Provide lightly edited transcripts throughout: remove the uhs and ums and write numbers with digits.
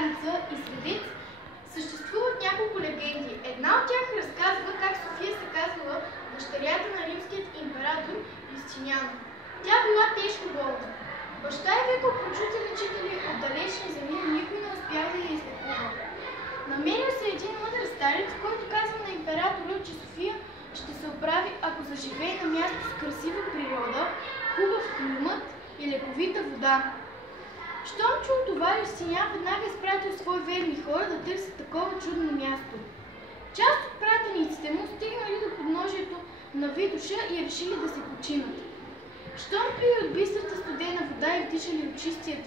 Дарница и Средец съществуват няколко легенди. Една от тях разказва как София се казвала дъщерята на римският император Юстиниан. Тя била тежко болна. Баща й викал прочути лечители от далечни земи, но никой не успял да я излекува. Намерил се един мъдър старец, който казва на императора, че София ще се оправи, ако заживее на място с красива природа, хубав климат и лековита вода. Щом чул това, Юстиниан веднага изпратил свои верни хора да търсят такова чудно място. Част от пратениците му стигнали до подножието на Витоша и решили да се починат. Щом пили от бистрата студена вода и вдишали от чистият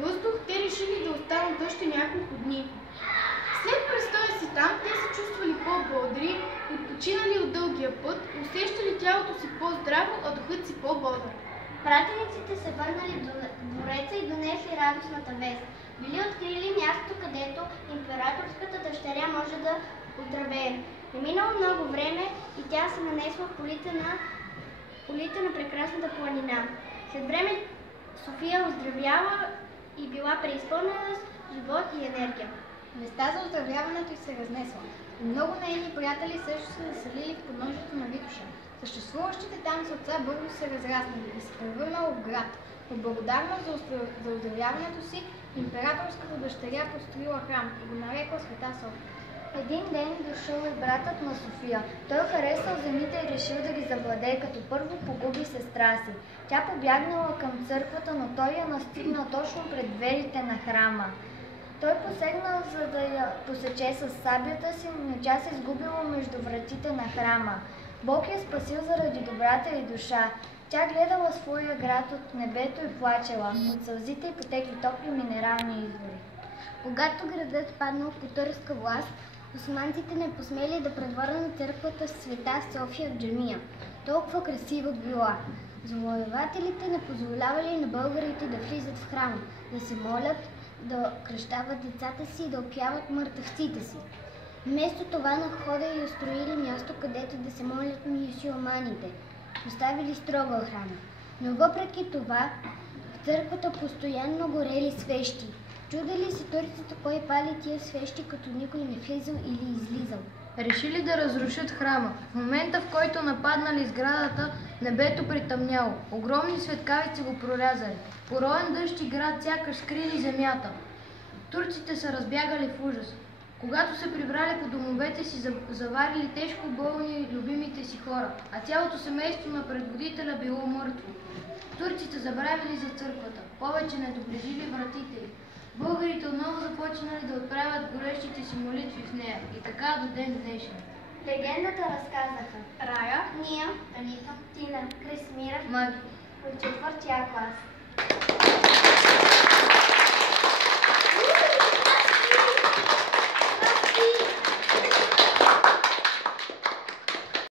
въздух, те решили да останат още няколко дни. След престоя си там, те се чувствали по-бодри, отпочинали от дългия път, усещали тялото си по-здраво, а духът си по-бодър. Пратениците се върнали до двореца и донесли радостната вест. Били открили мястото, където императорската дъщеря може да оздравее. Не минало много време и тя се нанесла в полите на прекрасната планина. След време София оздравяла и била преизпълнена с живот и енергия. Места за оздравяването й се разнесла. Много нейни приятели също се заселили в подножието на Витоша. Съществуващите там сърца бързо се разраснали и се превърнало в град. В благодарност за оздравяването си, императорската дъщеря построила храм и го нарекла Света София. Един ден дошъл и братът на София. Той харесал земите и решил да ги завладее, като първо погуби сестра си. Тя побягнала към църквата, но той я настигнал точно пред дверите на храма. Той посегнал, за да я посече с сабята си, но тя се изгубила между вратите на храма. Бог я спасил заради добрата й душа. Тя гледала своя град от небето и плачела. От сълзите й потекли топли минерални извори. Когато градът паднал по турска власт, османците не посмели да превърнат църквата в Света София в джамия. Толкова красива била. Завоевателите не позволявали на българите да влизат в храма, да се молят, да кръщават децата си и да опяват мъртъвците си. Вместо това на входа и устроили място, където да се молят мюсюлманите. Поставили строга охрана. Но въпреки това, в църквата постоянно горели свещи. Чудели се турците кой пали тия свещи, като никой не влизал или излизал. Решили да разрушат храма. В момента, в който нападнали сградата, небето притъмняло. Огромни светкавици го прорязали. Пороен дъжд и град сякаш скрили земята. Турците са разбягали в ужас. Когато се прибрали по домовете си, заварили тежко болни любимите си хора, а цялото семейство на предводителя било мъртво. Турците забравили за църквата, повече не доближили вратите й. Българите отново започнали да отправят горещите си молитви в нея и така до ден днешен. Легендата разказаха Рая, Ния, Танита, Тина, Кресмира, Маги. от 4-я клас.